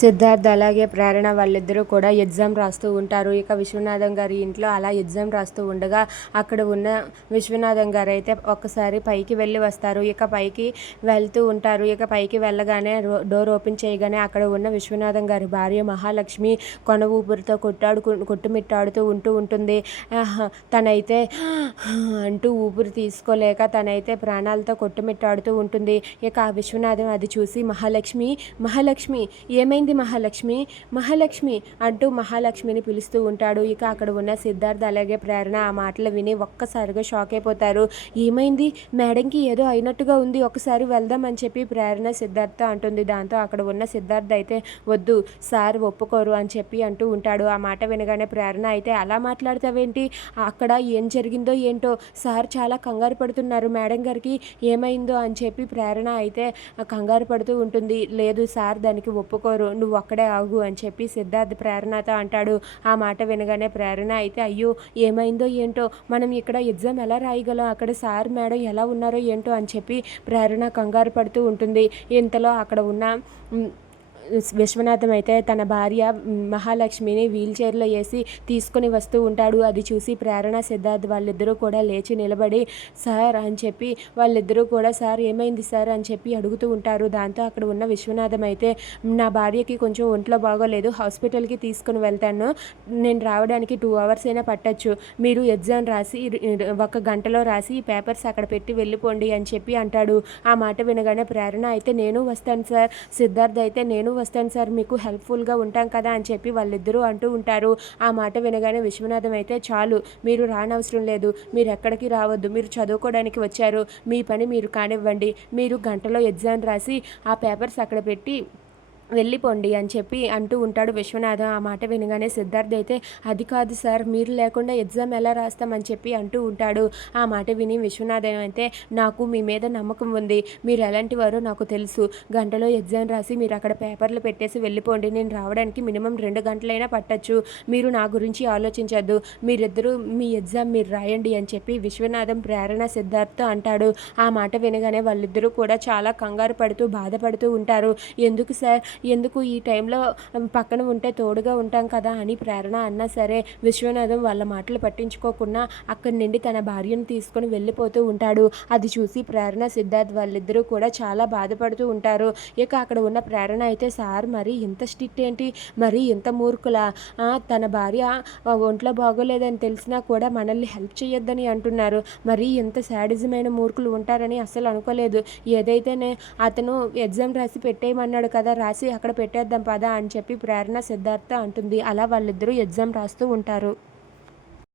సిద్ధార్థ్ అలాగే ప్రేరణ వాళ్ళిద్దరూ కూడా ఎగ్జామ్ రాస్తూ ఉంటారు. ఇక విశ్వనాథం గారి ఇంట్లో అలా ఎగ్జామ్ రాస్తూ ఉండగా అక్కడ ఉన్న విశ్వనాథం గారు అయితే ఒక్కసారి పైకి వెళ్ళి వస్తారు. ఇక పైకి వెళ్తూ ఉంటారు. ఇక పైకి వెళ్ళగానే రో- డోర్ ఓపెన్ చేయగానే అక్కడ ఉన్న విశ్వనాథం గారి భార్య మహాలక్ష్మి కొన ఊపిరితో కొట్టాడు కొట్టుమిట్టాడుతూ ఉంటూ ఉంటుంది. తనైతే అంటూ ఊపిరి తీసుకోలేక తనైతే ప్రాణాలతో కొట్టుమిట్టాడుతూ ఉంటుంది. ఇక ఆ విశ్వనాథం అది చూసి మహాలక్ష్మి మహాలక్ష్మి ఏమైంది? మహాలక్ష్మి. మహాలక్ష్మి అంటూ మహాలక్ష్మిని పిలుస్తూ ఉంటాడు. ఇక అక్కడ ఉన్న సిద్ధార్థ అలాగే ప్రేరణ ఆ మాటలు విని ఒక్కసారిగా షాక్ అయిపోతారు. ఏమైంది? మేడంకి ఏదో అయినట్టుగా ఉంది. ఒకసారి వెళ్దాం అని చెప్పి ప్రేరణ సిద్ధార్థ అంటుంది. దాంతో అక్కడ ఉన్న సిద్ధార్థ అయితే వద్దు సార్ ఒప్పుకోరు అని చెప్పి అంటూ ఉంటాడు. ఆ మాట వినగానే ప్రేరణ అయితే అలా మాట్లాడతావేంటి? అక్కడ ఏం జరిగిందో ఏంటో? సార్ చాలా కంగారు పడుతున్నారు మేడం గారికి. ఏమైందో? అని చెప్పి ప్రేరణ అయితే కంగారు పడుతూ ఉంటుంది. లేదు సార్ దానికి ఒప్పుకోరు. నువ్వు అక్కడే ఆగు అని చెప్పి సిద్ధార్థ్ ప్రేరణతో అంటాడు. ఆ మాట వినగానే ప్రేరణ అయితే అయ్యో ఏమైందో ఏంటో? మనం ఇక్కడ ఎగ్జామ్ ఎలా రాయగలం? అక్కడ సార్ మేడం ఎలా ఉన్నారో ఏంటో? అని చెప్పి ప్రేరణ కంగారు పడుతూ ఉంటుంది. ఇంతలో అక్కడ ఉన్న విశ్వనాథం అయితే తన భార్య మహాలక్ష్మిని వీల్ చైర్లో వేసి తీసుకొని వస్తూ ఉంటాడు. అది చూసి ప్రేరణ సిద్ధార్థ్ వాళ్ళిద్దరూ కూడా లేచి నిలబడి సార్ అని చెప్పి వాళ్ళిద్దరూ కూడా సార్ ఏమైంది సార్ అని చెప్పి అడుగుతూ ఉంటారు. దాంతో అక్కడ ఉన్న విశ్వనాథం అయితే నా భార్యకి కొంచెం ఒంట్లో బాగోలేదు హాస్పిటల్కి తీసుకుని వెళ్తాను. నేను రావడానికి టూ అవర్స్ అయినా పట్టచ్చు. మీరు ఎగ్జామ్ రాసి ఒక గంటలో రాసి ఈ పేపర్స్ అక్కడ పెట్టి వెళ్ళిపోండి అని చెప్పి అంటాడు. ఆ మాట వినగానే ప్రేరణ అయితే నేను వస్తాను సార్. సిద్ధార్థ్ అయితే నేను వస్తాను సార్ మీకు హెల్ప్ఫుల్గా ఉంటాం కదా అని చెప్పి వాళ్ళిద్దరూ అంటూ ఉంటారు. ఆ మాట వినగానే విశ్వనాథం అయితే చాలు మీరు రానవసరం లేదు మీరు ఎక్కడికి రావద్దు మీరు చదువుకోవడానికి వచ్చారు మీ పని మీరు కానివ్వండి మీరు గంటలో ఎగ్జామ్ రాసి ఆ పేపర్స్ అక్కడ పెట్టి వెళ్ళిపోండి అని చెప్పి అంటూ ఉంటాడు విశ్వనాథం. ఆ మాట వినగానే సిద్ధార్థ్ అయితే అది కాదు సార్ మీరు లేకుండా ఎగ్జామ్ ఎలా రాస్తామని చెప్పి అంటూ ఉంటాడు. ఆ మాట విని విశ్వనాథం అయితే నాకు మీ మీద నమ్మకం ఉంది. మీరు ఎలాంటి వారో నాకు తెలుసు. గంటలో ఎగ్జామ్ రాసి మీరు అక్కడ పేపర్లు పెట్టేసి వెళ్ళిపోండి. నేను రావడానికి మినిమం రెండు గంటలైనా పట్టచ్చు. మీరు నా గురించి ఆలోచించద్దు. మీరిద్దరూ మీ ఎగ్జామ్ మీరు రాయండి అని చెప్పి విశ్వనాథం ప్రేరణ సిద్ధార్థ్ అంటాడు. ఆ మాట వినగానే వాళ్ళిద్దరూ కూడా చాలా కంగారు పడుతూ బాధపడుతూ ఉంటారు. ఎందుకు సార్? ఎందుకు ఈ టైంలో పక్కన ఉంటే తోడుగా ఉంటాం కదా అని ప్రేరణ అన్నా సరే విశ్వనాథం వాళ్ళ మాటలు పట్టించుకోకుండా అక్కడి నుండి తన భార్యను తీసుకొని వెళ్ళిపోతూ ఉంటాడు. అది చూసి ప్రేరణ సిద్ధార్థ్ వాళ్ళిద్దరూ కూడా చాలా బాధపడుతూ ఉంటారు. ఇక అక్కడ ఉన్న ప్రేరణ అయితే సార్ మరి ఇంత స్ట్రిక్ట్ ఏంటి? మరి ఇంత మూర్ఖులా? తన భార్య ఒంట్లో బాగోలేదని తెలిసినా కూడా మనల్ని హెల్ప్ చేయొద్దని అంటున్నారు. మరి ఇంత శాడిజమైన మూర్ఖులు ఉంటారని అస్సలు అనుకోలేదు. ఏదైతేనే అతను ఎగ్జామ్ రాసి పెట్టేయమన్నాడు కదా రాసి అక్కడ పెట్టేద్దాం పదా అని చెప్పి ప్రేరణ సిద్ధార్థ అంటుంది. అలా వాళ్ళిద్దరూ ఎగ్జామ్ రాస్తూ ఉంటారు.